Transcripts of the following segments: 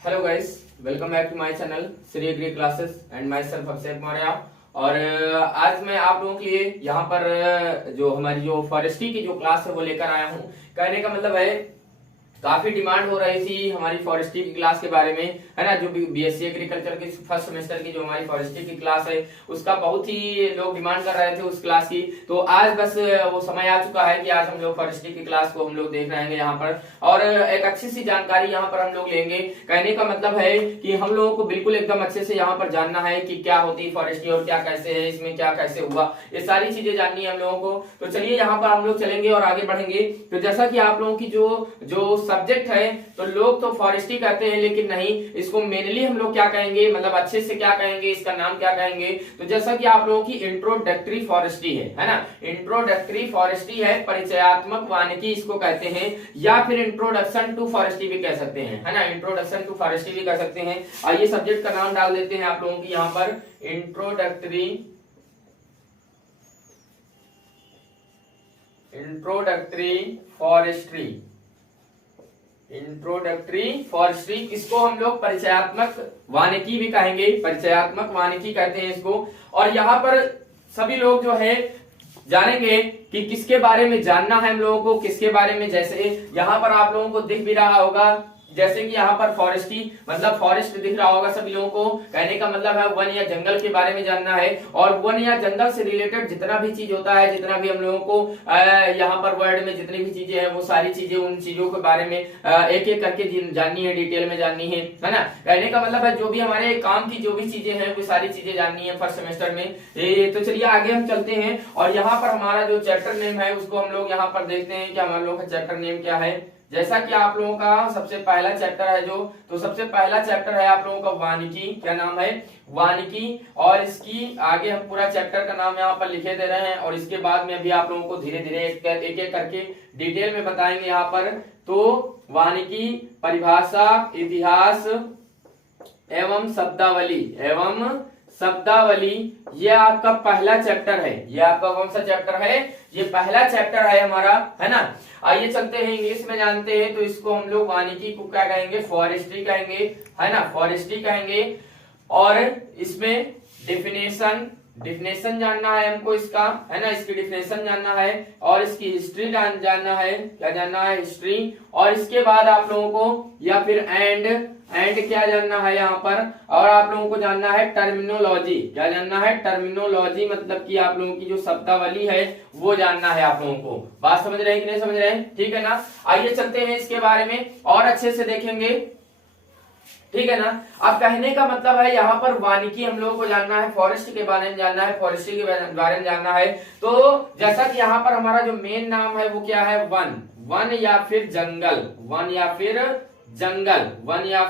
Hello guys, welcome back to my channel Shri agri classes and myself Abhishek Maurya. और आज मैं आप लोगों के लिए यहाँ पर जो हमारी जो फॉरेस्ट्री की जो क्लास है वो लेकर आया हूँ। कहने का मतलब है काफी डिमांड हो रही थी हमारी फॉरेस्ट्री की क्लास के बारे में, है ना। जो बीएससी एग्रीकल्चर की फर्स्ट सेमेस्टर की जो हमारी फॉरेस्ट्री की क्लास है उसका बहुत ही लोग डिमांड कर रहे थे उस क्लास की। तो आज बस वो समय आ चुका है कि आज हम लोग फॉरेस्ट्री की क्लास को हम लोग देख रहे हैं यहाँ पर, और एक अच्छी सी जानकारी यहाँ पर हम लोग लेंगे। कहने का मतलब है कि हम लोगों को बिल्कुल एकदम अच्छे से यहाँ पर जानना है कि क्या होती है फॉरेस्ट्री और क्या कैसे है, इसमें क्या कैसे हुआ, ये सारी चीजें जाननी है हम लोगों को। तो चलिए यहाँ पर हम लोग चलेंगे और आगे बढ़ेंगे। तो जैसा कि आप लोगों की जो सब्जेक्ट है, तो लोग तो फॉरेस्ट्री कहते हैं लेकिन नहीं, इसको मेनली हम लोग क्या कहेंगे, मतलब अच्छे से क्या कहेंगे, इसका नाम क्या कहेंगे। तो जैसा कि आप लोगों की इंट्रोडक्टरी फॉरेस्ट्री है ना। इंट्रोडक्टरी फॉरेस्ट्री है, परिचयात्मक वानिकी इसको कहते हैं, या फिर इंट्रोडक्शन टू फॉरेस्ट्री भी कह सकते हैं, है ना। इंट्रोडक्शन टू फॉरेस्ट्री भी कह सकते हैं। आइए सब्जेक्ट का नाम डाल देते हैं आप लोगों की यहाँ पर, इंट्रोडक्टरी फॉरेस्ट्री। इंट्रोडक्टरी फॉरेस्ट्री किसको हम लोग परिचयात्मक वानिकी भी कहेंगे, परिचयात्मक वानिकी कहते हैं इसको। और यहाँ पर सभी लोग जो है जानेंगे कि किसके बारे में जानना है हम लोगों को, किसके बारे में। जैसे यहाँ पर आप लोगों को दिख भी रहा होगा, जैसे कि यहाँ पर फॉरेस्ट्री मतलब फॉरेस्ट दिख रहा होगा सभी लोगों को। कहने का मतलब है वन या जंगल के बारे में जानना है, और वन या जंगल से रिलेटेड जितना भी चीज होता है, जितना भी हम लोगों को यहाँ पर वर्ल्ड में जितनी भी चीजें हैं वो सारी चीजें, उन चीजों के बारे में एक एक करके जाननी है, डिटेल में जाननी है ना। कहने का मतलब है जो भी हमारे काम की जो भी चीजें हैं वो सारी चीजें जाननी है फर्स्ट सेमेस्टर में। तो चलिए आगे हम चलते हैं, और यहाँ पर हमारा जो चैप्टर नेम है उसको हम लोग यहाँ पर देखते हैं कि हमारे लोग का चैप्टर नेम क्या है। जैसा कि आप लोगों का सबसे पहला चैप्टर है तो सबसे पहला चैप्टर है आप लोगों का वानिकी। क्या नाम है? वानिकी। और इसकी आगे हम पूरा चैप्टर का नाम यहाँ पर लिखे दे रहे हैं, और इसके बाद में अभी आप लोगों को धीरे धीरे एक एक करके डिटेल में बताएंगे यहाँ पर। तो वानिकी, परिभाषा, इतिहास एवं शब्दावली, ये आपका पहला चैप्टर है। ये आपका कौन सा चैप्टर है? ये पहला चैप्टर है हमारा, है ना। आइए चलते हैं इंग्लिश में जानते हैं। तो इसको हम लोग वानिकी को क्या कहेंगे? फॉरेस्ट्री कहेंगे, है ना, फॉरेस्ट्री कहेंगे। और इसमें डिफिनेशन जानना है हमको इसका, है ना, इसकी डिफिनेशन जानना है, और इसकी हिस्ट्री जानना है। क्या जानना है? हिस्ट्री। और इसके बाद आप लोगों को या फिर एंड क्या जानना है यहाँ पर, और आप लोगों को जानना है टर्मिनोलॉजी। क्या जानना है? टर्मिनोलॉजी, मतलब कि आप लोगों की जो शब्दावली है वो जानना है आप लोगों को। बात समझ रहे हैं कि नहीं समझ रहे हैं? ठीक है ना। आइए चलते हैं इसके बारे में और अच्छे से देखेंगे, ठीक है ना। अब कहने का मतलब है यहाँ पर वानिकी हम लोगों को जानना है, फॉरेस्ट के बारे में जानना है, फॉरेस्ट्री के बारे में जानना है। तो जैसा कि यहाँ पर हमारा जो मेन नाम है वो क्या है? वन या फिर जंगल, वन या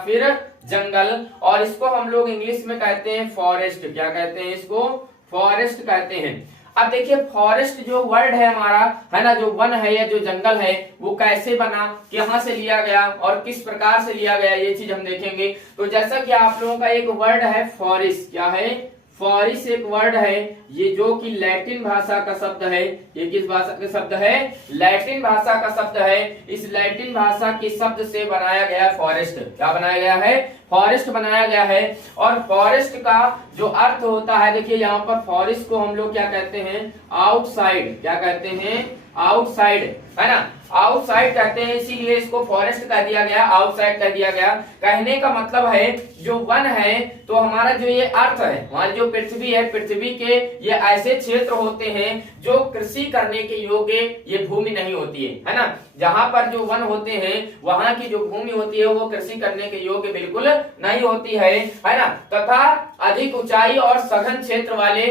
फिर जंगल। और इसको हम लोग इंग्लिश में कहते हैं फॉरेस्ट। क्या कहते हैं इसको? फॉरेस्ट कहते हैं। अब देखिए फॉरेस्ट जो वर्ड है हमारा, है ना, जो वन है या जो जंगल है वो कैसे बना, कहां से लिया गया और किस प्रकार से लिया गया, ये चीज हम देखेंगे। तो जैसा कि आप लोगों का एक वर्ड है फॉरेस्ट। क्या है? फॉरिस एक वर्ड है, ये जो कि लैटिन भाषा का शब्द है। ये किस भाषा का शब्द है? लैटिन भाषा का शब्द है। इस लैटिन भाषा के शब्द से बनाया गया फॉरेस्ट। क्या बनाया गया है? फॉरेस्ट बनाया गया है। और फॉरेस्ट का जो अर्थ होता है, देखिए यहाँ पर फॉरेस्ट को हम लोग क्या कहते हैं? आउटसाइड। क्या कहते हैं? आउटसाइड, है ना, आउटसाइड कहते हैं, इसीलिए इसको फॉरेस्ट कह दिया गया, आउटसाइड कह दिया गया। कहने का मतलब है जो वन है, तो हमारा जो ये अर्थ है, हमारी जो पृथ्वी है, पृथ्वी के ये ऐसे क्षेत्र होते हैं जो कृषि करने के योग्य ये भूमि नहीं होती है ना। जहां पर जो वन होते हैं वहां की जो भूमि होती है वो कृषि करने के योग्य बिल्कुल नहीं होती है ना। तथा अधिक ऊंचाई और सघन क्षेत्र वाले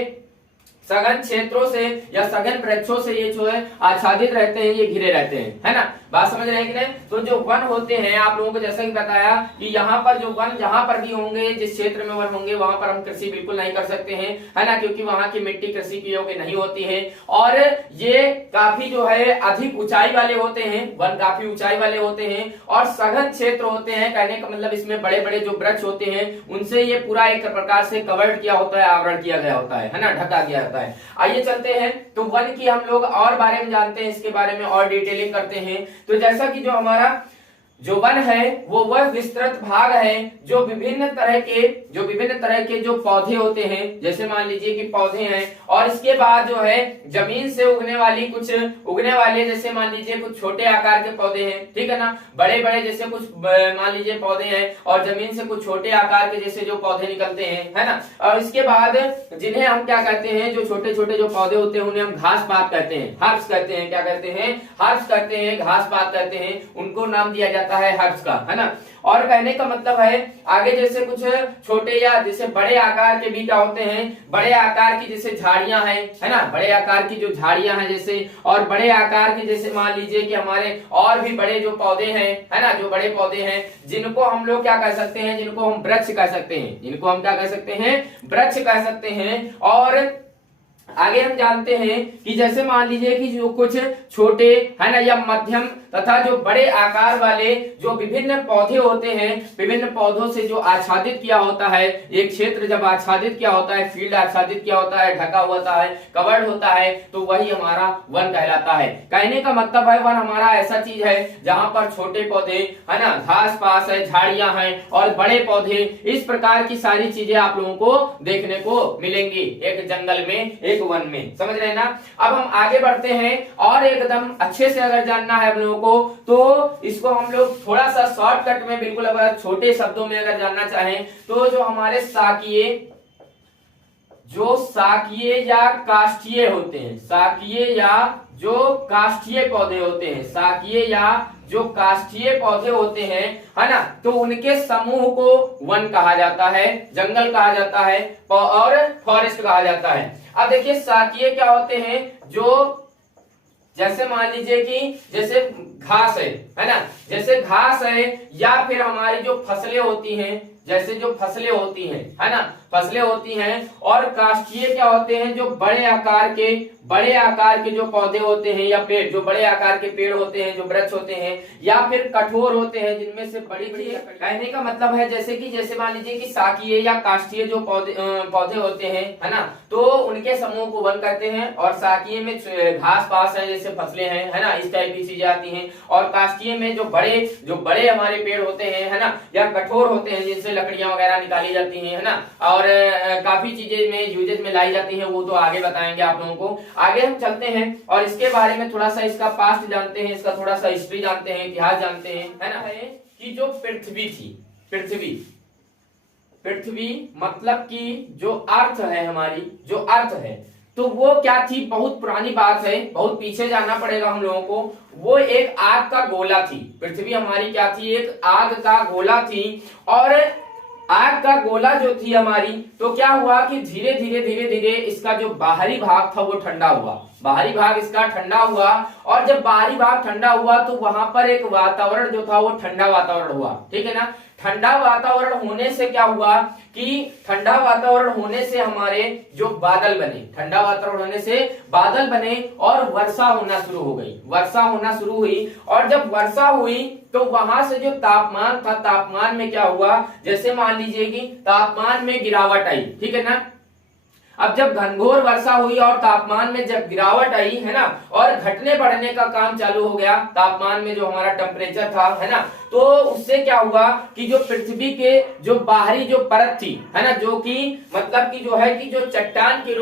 सघन क्षेत्रों से या सघन वृक्षों से ये जो है आच्छादित रहते हैं, ये घिरे रहते हैं, है ना। बात समझ रहे हैं कि नहीं? तो जो वन होते हैं आप लोगों को जैसा कि बताया कि यहाँ पर जो वन जहां पर भी होंगे, जिस क्षेत्र में वन होंगे वहां पर हम कृषि बिल्कुल नहीं कर सकते हैं, है ना, क्योंकि वहां की मिट्टी कृषि के योग्य नहीं होती है। और ये काफी जो है अधिक ऊंचाई वाले होते हैं, वन काफी ऊंचाई वाले होते हैं, और सघन क्षेत्र होते हैं। कहने का मतलब इसमें बड़े बड़े जो वृक्ष होते हैं उनसे ये पूरा एक प्रकार से कवर्ड किया होता है, आवरण किया गया होता है ना, ढका गया होता है। आइए चलते हैं, तो वन की हम लोग और बारे में जानते हैं, इसके बारे में और डिटेलिंग करते हैं। तो जैसा कि जो हमारा जो वन है वो वह विस्तृत भाग है जो विभिन्न तरह के जो पौधे होते हैं, जैसे मान लीजिए कि पौधे हैं, और इसके बाद जो है जमीन से उगने वाले जैसे मान लीजिए कुछ छोटे आकार के पौधे हैं, ठीक है ना, बड़े बड़े जैसे कुछ मान लीजिए पौधे हैं, और जमीन से कुछ छोटे आकार के जैसे जो पौधे निकलते हैं, है ना। और इसके बाद जिन्हें हम क्या कहते हैं, जो छोटे छोटे जो पौधे होते हैं उन्हें हम घास पात कहते हैं, हर्ब्स कहते हैं, क्या कहते हैं, हर्ब्स कहते हैं, घास पात कहते हैं, उनको नाम दिया जाता है हर्ब्स का, है ना। और कहने का मतलब है आगे जैसे कुछ छोटे या जैसे बड़े आकार के भी क्या होते हैं, बड़े आकार की जैसे झाड़ियां हैं, है ना, बड़े आकार की जो झाड़ियां हैं जैसे, और बड़े आकार की जैसे मान लीजिए कि हमारे और भी बड़े जो पौधे हैं, है ना, जो बड़े पौधे हैं जिनको हम लोग क्या कह सकते हैं, जिनको हम वृक्ष कह सकते हैं, जिनको हम क्या कह सकते हैं, वृक्ष कह सकते हैं। और आगे हम जानते हैं कि जैसे मान लीजिए कि जो कुछ छोटे, है ना, या मध्यम तथा जो बड़े आकार वाले जो विभिन्न पौधे होते हैं, विभिन्न पौधों से जो आच्छादित किया होता है, एक क्षेत्र जब आच्छादित किया होता है, फील्ड आच्छादित किया होता है, ढका होता है, कवर्ड होता है, तो वही हमारा वन कहलाता है। कहने का मतलब है वन हमारा ऐसा चीज है जहां पर छोटे पौधे, है ना, घास पास है, झाड़ियां हैं, और बड़े पौधे, इस प्रकार की सारी चीजें आप लोगों को देखने को मिलेंगी एक जंगल में, एक वन में, समझ रहे हैं ना। अब हम आगे बढ़ते हैं, और एकदम अच्छे से अगर जानना है हम लोगों को, तो इसको हम लोग थोड़ा सा शॉर्टकट में, बिल्कुल अगर छोटे शब्दों में अगर जानना चाहें, तो जो हमारे साकीय या काष्ठीय होते हैं, साकीय या जो काष्ठीय पौधे होते हैं, साकीय या जो काष्ठीय पौधे होते हैं, है ना, तो उनके समूह को वन कहा जाता है, जंगल कहा जाता है, और फॉरेस्ट कहा जाता है। अब देखिए साकीय क्या होते हैं, जो जैसे मान लीजिए कि जैसे घास है ना, जैसे घास है, या फिर हमारी जो फसलें होती हैं, जैसे जो फसलें होती हैं, है ना, फसलें होती हैं। और काष्ठीय क्या होते हैं, जो बड़े आकार के जो पौधे होते हैं, या पेड़, जो बड़े आकार के पेड़ होते हैं, जो वृक्ष होते हैं, या फिर कठोर होते हैं, जिनमें से बड़ी कहने का मतलब है जैसे मान लीजिए कि साकीय या काष्ठीय जो पौधे होते हैं, है ना, तो उनके समूह को वन कहते हैं। और साकीय में घास पास है, जैसे फसलें हैं, है ना, इस टाइप की चीजें आती हैं। और काष्ठीय में जो बड़े हमारे पेड़ होते हैं, है ना, या कठोर होते हैं, जिनसे लकड़ियां वगैरह निकाली जाती हैं, है ना, और काफी चीजें में यूजेज में लाई जाती हैं, वो तो आगे बताएंगे आप लोगों को। आगे हम चलते हैं और इसके बारे में थोड़ा सा इसका पास्ट जानते हैं, इसका थोड़ा सा हिस्ट्री जानते हैं, इतिहास जानते हैं, है ना। है कि जो पृथ्वी थी, पृथ्वी मतलब कि जो अर्थ है, हमारी जो अर्थ है, तो वो क्या थी, बहुत पुरानी बात है, बहुत पीछे जाना पड़ेगा हम लोगों को। वो एक आग का गोला थी, पृथ्वी हमारी क्या थी, एक आग का गोला थी। और आग का गोला जो थी हमारी, तो क्या हुआ कि धीरे धीरे इसका जो बाहरी भाग था वो ठंडा हुआ, बाहरी भाग इसका ठंडा हुआ। और जब बाहरी भाग ठंडा हुआ तो वहां पर एक वातावरण जो था वो ठंडा वातावरण हुआ, ठीक है ना। ठंडा वातावरण होने से क्या हुआ कि ठंडा वातावरण होने से हमारे जो बादल बने, ठंडा वातावरण होने से बादल बने, और वर्षा होना शुरू हो गई, वर्षा होना शुरू हुई। और जब वर्षा हुई तो वहां से जो तापमान था, तापमान में क्या हुआ, जैसे मान लीजिए कि तापमान में गिरावट आई, ठीक है ना। अब जब घनघोर वर्षा हुई और तापमान में जब गिरावट आई, है ना, और घटने बढ़ने का काम चालू हो गया तापमान में, जो हमारा टेम्परेचर था, है ना, तो उससे क्या हुआ कि जो पृथ्वी के जो बाहरी जो परत थी, है ना, जो कि मतलब कि जो है कि जो चट्टान के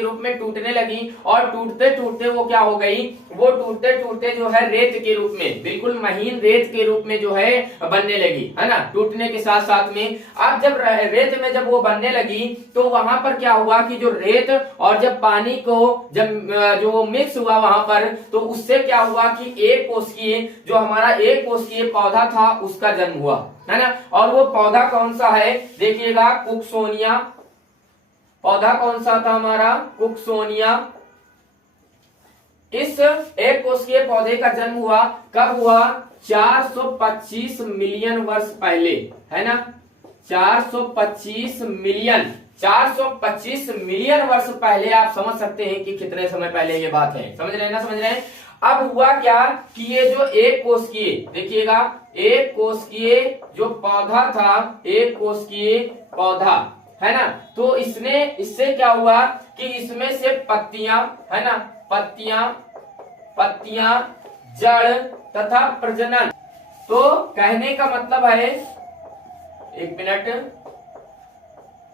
रूप में टूटने लगी। और टूटते टूटते वो क्या हो गई, वो टूटते टूटते जो है रेत के रूप में, बिल्कुल महीन रेत के रूप में जो है बनने लगी, है ना, टूटने के साथ साथ में। अब जब रेत में जब वो बनने लगी तो वहां पर क्या हुआ कि जो रेत और जब पानी को जब जो मिक्स हुआ वहां पर, तो उससे क्या हुआ कि एक कोशिकीय, जो हमारा एक कोशिकीय पौधा था, उसका जन्म हुआ, है ना। और वो पौधा कौन सा है, देखिएगा, कुकसोनिया। पौधा कौन सा था हमारा, कुकसोनिया। इस एक कोशिकीय पौधे का जन्म हुआ, कब हुआ, 425 मिलियन वर्ष पहले, है ना, 425 मिलियन वर्ष पहले। आप समझ सकते हैं कि कितने समय पहले ये बात है, समझ रहे हैं। अब हुआ क्या कि ये जो एक कोशिकीय, देखिएगा, एक कोशिकीय जो पौधा था, एक कोशिकीय पौधा, है ना, तो इससे क्या हुआ कि इसमें से पत्तियां, है ना, पत्तियां, जड़ तथा प्रजनन, तो कहने का मतलब है, एक मिनट,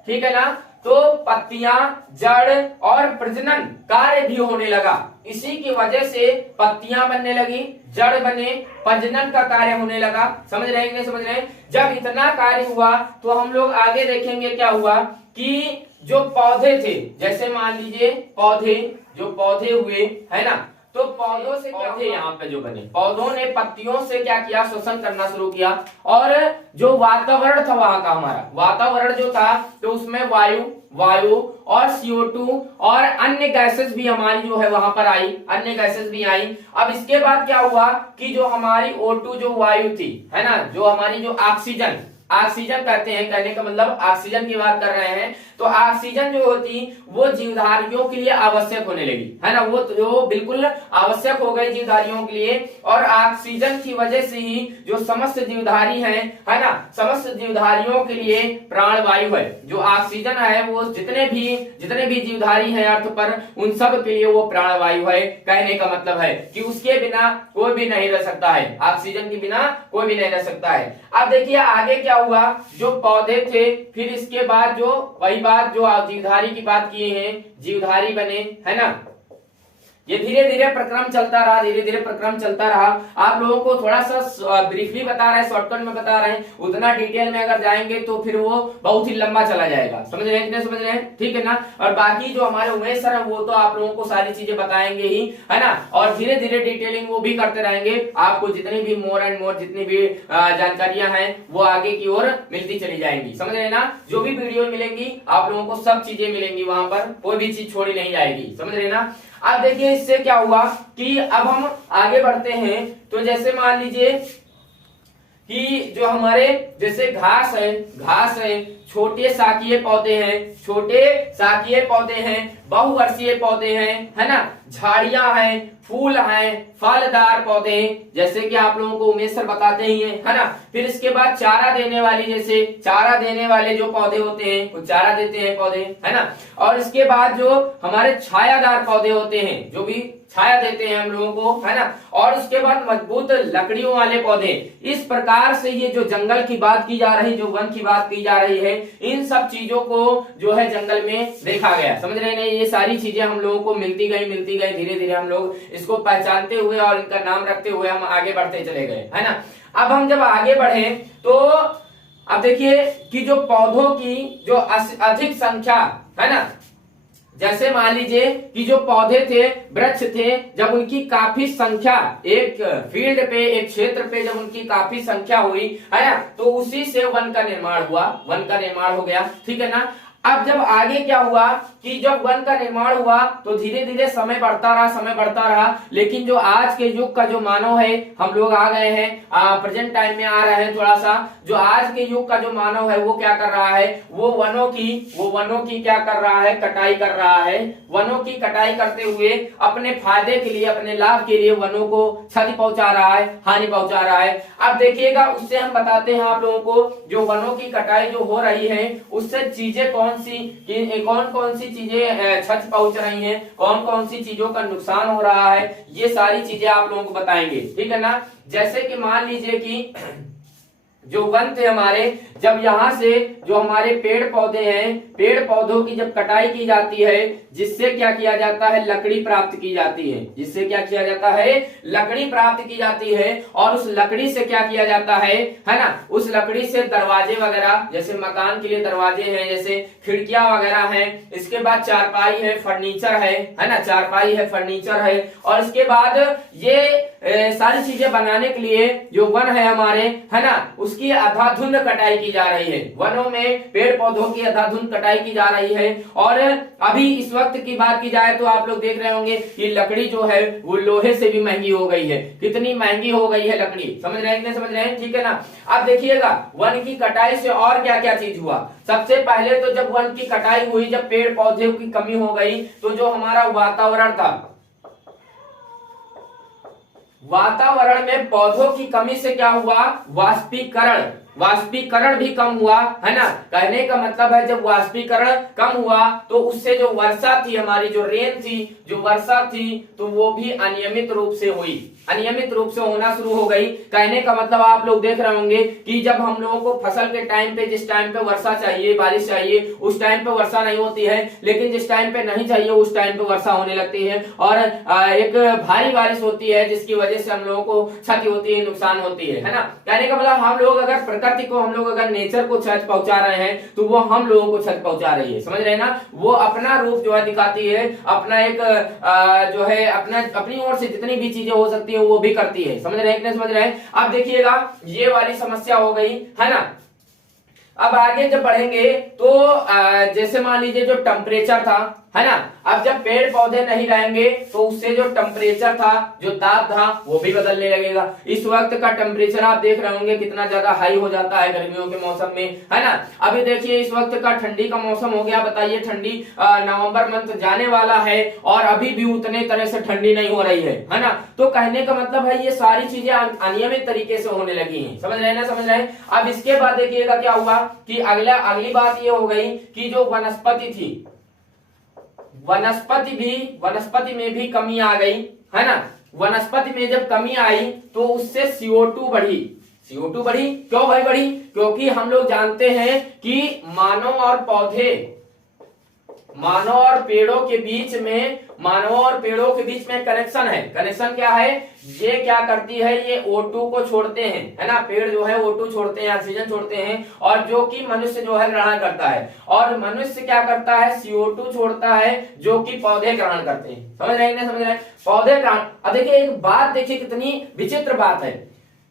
ठीक है ना, तो पत्तियां, जड़ और प्रजनन कार्य भी होने लगा। इसी की वजह से पत्तियां बनने लगी, जड़ बने, प्रजनन का कार्य होने लगा। समझ रहे हैं नहीं समझ रहे हैं? जब इतना कार्य हुआ तो हम लोग आगे देखेंगे क्या हुआ कि जो पौधे थे, जैसे मान लीजिए पौधे, जो पौधे हुए है ना, तो पौधों से क्या थे, यहाँ पे जो बने, पौधों ने पत्तियों से क्या किया, शोषण करना शुरू किया। और जो वातावरण था वहां का, हमारा वातावरण जो था, तो उसमें वायु और CO2 और अन्य गैसेस भी हमारी जो है वहां पर आई, अन्य गैसेस भी आई। अब इसके बाद क्या हुआ कि जो हमारी O2 जो वायु थी, है ना, जो हमारी जो ऑक्सीजन कहते हैं, कहने का मतलब ऑक्सीजन की बात कर रहे हैं, तो ऑक्सीजन जो होती वो जीवधारियों के लिए आवश्यक होने लगी, है ना, वो जो बिल्कुल आवश्यक हो गई जीवधारियों के लिए। और ऑक्सीजन की वजह से ही जो समस्त जीवधारी हैं, है ना, समस्त जीवधारियों के लिए प्राणवायु है। जो ऑक्सीजन है वो जितने भी जीवधारी हैं अर्थ पर, उन सब के लिए वो प्राणवायु है। कहने का मतलब है कि उसके बिना कोई भी नहीं रह सकता है, ऑक्सीजन के बिना कोई भी नहीं रह सकता है। अब देखिए आगे क्या हुआ, जो पौधे थे, फिर इसके बाद जो वही बात जो जीवधारी की बात किए हैं, जीवधारी बने, है ना। ये धीरे धीरे प्रक्रम चलता रहा, धीरे धीरे प्रक्रम चलता रहा। आप लोगों को थोड़ा सा ब्रीफली बता रहे हैं, शॉर्टकट में बता रहे हैं, उतना डिटेल में अगर जाएंगे तो फिर वो बहुत ही लंबा चला जाएगा। समझ रहे हैं कि नहीं समझ रहे हैं? ठीक है ना। और बाकी जो हमारे उमेश सर है वो तो आप लोगों को सारी चीजें बताएंगे ही, है ना, और धीरे धीरे डिटेलिंग वो भी करते रहेंगे। आपको जितनी भी मोर एंड मोर जितनी भी जानकारियां हैं वो आगे की ओर मिलती चली जाएंगी। समझ रहे हैं ना। जो भी वीडियो मिलेंगी आप लोगों को सब चीजें मिलेंगी, वहां पर कोई भी चीज छोड़ी नहीं जाएगी। समझ रहे हैं ना। अब देखिए इससे क्या हुआ कि अब हम आगे बढ़ते हैं। तो जैसे मान लीजिए कि जो हमारे जैसे घास है, छोटे शाकीय पौधे हैं, बहुवर्षीय पौधे हैं, है ना, झाड़ियां हैं, फूल हैं, फलदार पौधे, जैसे कि आप लोगों को उमेश सर बताते ही हैं, है ना। फिर इसके बाद चारा देने वाली, जैसे चारा देने वाले जो पौधे होते हैं वो चारा देते हैं पौधे, है ना। और इसके बाद जो हमारे छायादार पौधे होते हैं, जो भी छाया देते हैं हम लोगों को, है ना। और उसके बाद मजबूत लकड़ियों वाले पौधे। इस प्रकार से ये जो जंगल की बात की जा रही, जो वन की बात की जा रही है, इन सब चीजों को जो है जंगल में देखा गया। समझ रहे हैं? ये सारी चीजें हम लोगों को मिलती गई, धीरे धीरे हम लोग इसको पहचानते हुए और इनका नाम रखते हुए हम आगे बढ़ते चले गए, है ना। अब हम जब आगे बढ़े तो अब देखिए कि जो पौधों की जो अधिक संख्या, है ना, जैसे मान लीजिए कि जो पौधे थे, वृक्ष थे, जब उनकी काफी संख्या एक फील्ड पे, एक क्षेत्र पे जब उनकी काफी संख्या हुई, है ना, तो उसी से वन का निर्माण हुआ, वन का निर्माण हो गया। ठीक है ना। अब जब आगे क्या हुआ कि जब वन का निर्माण हुआ तो धीरे धीरे समय बढ़ता रहा, लेकिन जो आज के युग का जो मानव है, हम लोग आ गए हैं प्रेजेंट टाइम में आ रहे हैं थोड़ा सा। जो आज के युग का जो मानव है वो क्या कर रहा है, वो वनों की क्या कर रहा है, कटाई कर रहा है। वनों की कटाई करते हुए अपने फायदे के लिए, अपने लाभ के लिए वनों को क्षति पहुंचा रहा है, हानि पहुंचा रहा है। अब देखिएगा उससे हम बताते हैं आप लोगों को, जो वनों की कटाई जो हो रही है उससे चीजें कौन कौन सी चीजें क्षति पहुंच रही हैं, कौन कौन सी चीजों का नुकसान हो रहा है, ये सारी चीजें आप लोगों को बताएंगे। ठीक है ना। जैसे कि मान लीजिए कि जो वन थे हमारे, जब यहाँ से जो हमारे पेड़ पौधे हैं, पेड़ पौधों की जब कटाई की जाती है, जिससे क्या किया जाता है, लकड़ी प्राप्त की जाती है, जिससे क्या किया जाता है, लकड़ी प्राप्त की जाती है। और उस लकड़ी से क्या किया जाता है ना, उस लकड़ी से दरवाजे वगैरह, जैसे मकान के लिए दरवाजे हैं, जैसे खिड़कियां वगैरह हैं, इसके बाद चारपाई है, फर्नीचर है ना, चारपाई है, फर्नीचर है। और इसके बाद ये सारी चीजें बनाने के लिए जो वन है हमारे, है ना, उसकी अंधाधुंध कटाई की जा रही है। वनों में पेड़ पौधों की अंधाधुंध कटाई की जा रही है। और अभी इस वक्त की बात की जाए तो आप लोग देख रहे होंगे कि लकड़ी जो है वो लोहे से भी महंगी हो गई है। कितनी महंगी हो गई है लकड़ी, समझ रहे हैं कि नहीं समझ रहे हैं? ठीक है ना। अब देखिएगा वन की कटाई से और क्या क्या चीज हुआ। सबसे पहले तो जब वन की कटाई हुई, जब पेड़ पौधे की कमी हो गई, तो जो हमारा वातावरण था, वातावरण में पौधों की कमी से क्या हुआ, वाष्पीकरण, वाष्पीकरण भी कम हुआ, है ना। कहने का मतलब है जब वाष्पीकरण कम हुआ तो उससे जो वर्षा थी, हमारी जो रेन थी, जो वर्षा थी, तो वो भी अनियमित रूप से हुई, अनियमित रूप से होना शुरू हो गई। कहने का मतलब आप लोग देख रहे होंगे कि जब हम लोगों को फसल के टाइम पे, जिस टाइम पे वर्षा चाहिए, बारिश चाहिए, उस टाइम पे वर्षा नहीं होती है, लेकिन जिस टाइम पे नहीं चाहिए उस टाइम पे वर्षा होने लगती है और एक भारी बारिश होती है, जिसकी वजह से हम लोगों को क्षति होती है, नुकसान होती है ना। कहने का मतलब हम लोग अगर प्रकृति को, हम लोग अगर नेचर को क्षति पहुंचा रहे हैं तो वो हम लोगों को क्षति पहुंचा रही है, समझ रहे हैं ना। वो अपना रूप जो है दिखाती है, अपना एक जो है अपनी ओर से जितनी भी चीजें हो सकती है वो भी करती है, समझ रहे हैं कि नहीं समझ रहे हैं। अब देखिएगा ये वाली समस्या हो गई, है ना। अब आगे जब बढ़ेंगे तो जैसे मान लीजिए जो टेम्परेचर था, है ना, अब जब पेड़ पौधे नहीं रहेंगे तो उससे जो टेम्परेचर था, जो ताप था, वो भी बदलने लगेगा। इस वक्त का टेम्परेचर आप देख रहे होंगे कितना ज्यादा हाई हो जाता है गर्मियों के मौसम में, है ना। अभी देखिए इस वक्त का ठंडी का मौसम हो गया, बताइए ठंडी नवंबर मंथ जाने वाला है और अभी भी उतने तरह से ठंडी नहीं हो रही है ना। तो कहने का मतलब है ये सारी चीजें अनियमित तरीके से होने लगी है, समझ रहे हैं ना, समझ रहे हैं। अब इसके बाद देखिएगा क्या हुआ कि अगली बात ये हो गई कि जो वनस्पति थी, वनस्पति में भी कमी आ गई, है ना। वनस्पति में जब कमी आई तो उससे CO2 बढ़ी। CO2 बढ़ी क्यों भाई बढ़ी? क्योंकि हम लोग जानते हैं कि मानव और पेड़ों के बीच में कनेक्शन है। कनेक्शन क्या है? ये क्या करती है, ये O2 को छोड़ते हैं, है ना। पेड़ जो है O2 छोड़ते हैं, ऑक्सीजन छोड़ते हैं, और जो कि मनुष्य जो है ग्रहण करता है, और मनुष्य क्या करता है, CO2 छोड़ता है, जो कि पौधे ग्रहण करते हैं। समझ रहे हैं, समझ रहे हैं, पौधे ग्रहण। अब देखिए एक बात, देखिए कितनी विचित्र बात है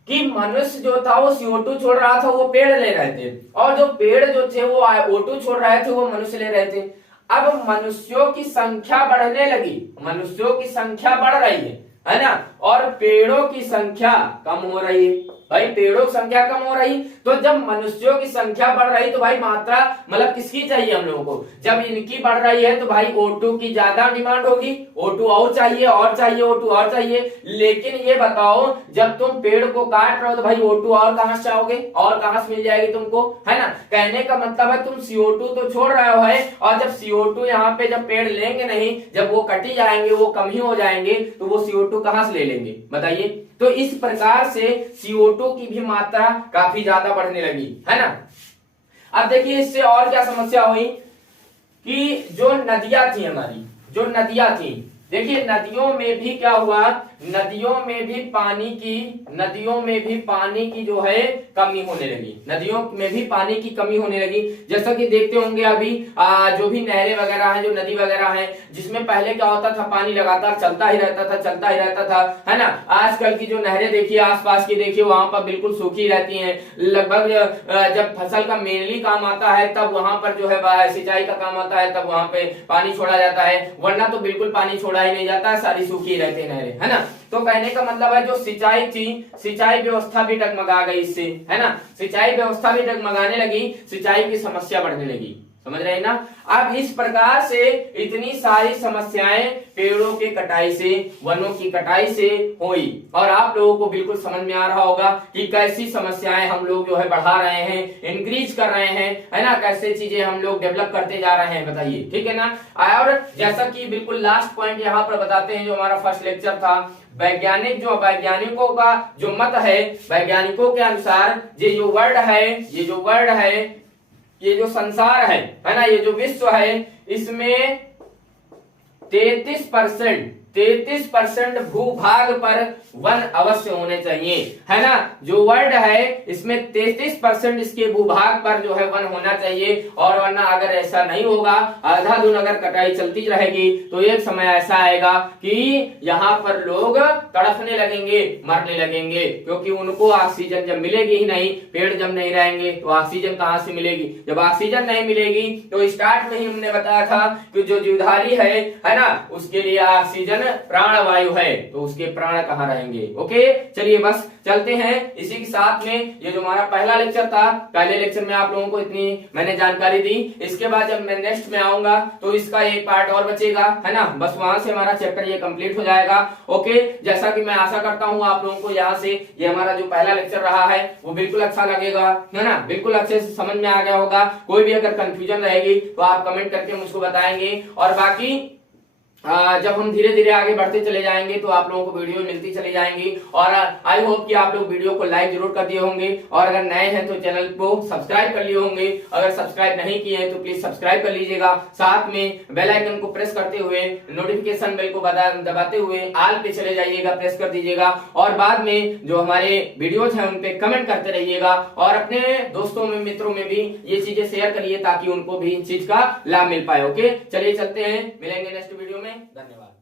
कि मनुष्य जो था वो CO2 छोड़ रहा था, वो पेड़ ले रहे थे, और जो पेड़ जो थे वो O2 छोड़ रहे थे, वो मनुष्य ले रहे थे। अब मनुष्यों की संख्या बढ़ने लगी, मनुष्यों की संख्या बढ़ रही है ना, और पेड़ों की संख्या कम हो रही है। भाई पेड़ों की संख्या कम हो रही, तो जब मनुष्यों की संख्या बढ़ रही तो भाई मात्रा मतलब किसकी चाहिए हम लोगों को? जब इनकी बढ़ रही है तो भाई O2 की ज्यादा डिमांड होगी, O2 और चाहिए, और चाहिए, O2 और चाहिए। लेकिन ये बताओ जब तुम पेड़ को काट रहे हो तो भाई O2 और कहां से चाहोगे, और कहां से मिल जाएगी तुमको, है ना। कहने का मतलब है तुम CO2 तो छोड़ रहे हो है, और जब CO2 यहाँ पे जब पेड़ लेंगे नहीं, जब वो कटी जाएंगे, वो कम ही हो जाएंगे, तो वो CO2 कहां से ले लेंगे बताइए। तो इस प्रकार से CO2 की भी मात्रा काफी ज्यादा बढ़ने लगी, है ना। अब देखिए इससे और क्या समस्या हुई कि जो नदियां थी हमारी, जो नदियां थी, देखिए नदियों में भी क्या हुआ, नदियों में भी पानी की जो है कमी होने लगी, नदियों में भी पानी की कमी होने लगी। जैसा कि देखते होंगे अभी जो भी नहरें वगैरह हैं, जो नदी वगैरह हैं, जिसमें पहले क्या होता था, पानी लगातार चलता ही रहता था, है ना। आजकल की जो नहरें देखिए, आसपास की देखिए, वहां पर बिल्कुल सूखी रहती हैं। लगभग जब फसल का मेनली काम आता है तब वहां पर जो है सिंचाई का काम आता है, तब वहां पे पानी छोड़ा जाता है, वरना तो बिल्कुल पानी छोड़ा ही नहीं जाता है, सारी सूखी रहती है नहरें, है ना। तो कहने का मतलब है जो सिंचाई थी, सिंचाई व्यवस्था भी डगमगा गई इससे, है ना। सिंचाई व्यवस्था भी डगमगाने लगी, सिंचाई की समस्या बढ़ने लगी, समझ रहे हैं ना। अब इस प्रकार से इतनी सारी समस्याएं पेड़ों की कटाई से, वनों की कटाई से हुई, और आप लोगों को बिल्कुल समझ में आ रहा होगा कि कैसी समस्याएं हम लोग जो है बढ़ा रहे हैं, इंक्रीज कर रहे हैं, है ना। कैसे चीजें हम लोग डेवलप करते जा रहे हैं, बताइए, ठीक है ना। और जैसा कि बिल्कुल लास्ट पॉइंट यहाँ पर बताते हैं, जो हमारा फर्स्ट लेक्चर था, वैज्ञानिकों का जो मत है, वैज्ञानिकोों के अनुसार ये जो वर्ल्ड है, ये जो संसार है ना, ये जो विश्व है, इसमें 33% भूभाग पर वन अवश्य होने चाहिए, है ना। जो वर्ल्ड है इसमें 33% इसके भूभाग पर जो है वन होना चाहिए, और वरना अगर ऐसा नहीं होगा, अंधाधुंध अगर कटाई चलती रहेगी तो एक समय ऐसा आएगा कि यहाँ पर लोग तड़फने लगेंगे, मरने लगेंगे, क्योंकि उनको ऑक्सीजन जब मिलेगी ही नहीं, पेड़ जब नहीं रहेंगे तो ऑक्सीजन कहाँ से मिलेगी। जब ऑक्सीजन नहीं मिलेगी तो स्टार्ट में ही हमने बताया था कि जो जीवधारी है ना, उसके लिए ऑक्सीजन ऑक्सीजन प्राण वायु है तो उसके प्राण कहाँ रहेंगे। ओके, चलिए बस चलते हैं इसी के साथ में। ये जो हमारा पहला लेक्चर था, पहले लेक्चर में आप लोगों को इतनी मैंने जानकारी दी। इसके बाद जब मैं नेक्स्ट में आऊंगा तो इसका एक पार्ट और बचेगा, है ना, बस वहां से हमारा चैप्टर ये कंप्लीट हो जाएगा। ओके, जैसा कि मैं आशा करता हूं आप लोगों को यहाँ से ये हमारा जो पहला लेक्चर रहा है वो बिल्कुल अच्छा लगेगा, है ना, बिल्कुल अच्छे से समझ में आ गया होगा। कोई भी अगर कंफ्यूजन रहेगी तो आप कमेंट करके मुझको बताएंगे। और बाकी जब हम धीरे धीरे आगे बढ़ते चले जाएंगे तो आप लोगों को वीडियो मिलती चली जाएंगी। और आई होप कि आप लोग वीडियो को लाइक जरूर कर दिए होंगे और अगर नए हैं तो चैनल को सब्सक्राइब कर लिए होंगे। अगर सब्सक्राइब नहीं किए हैं तो प्लीज सब्सक्राइब कर लीजिएगा। साथ में बेल आइकन को प्रेस करते हुए नोटिफिकेशन बेल को दबाते हुए ऑल पे चले जाइएगा, प्रेस कर दीजिएगा। और बाद में जो हमारे वीडियोज हैं उन पे कमेंट करते रहिएगा और अपने दोस्तों में मित्रों में भी ये चीजें शेयर करिए ताकि उनको भी इन चीज का लाभ मिल पाए। ओके, चलिए चलते हैं, मिलेंगे नेक्स्ट वीडियो में। धन्यवाद।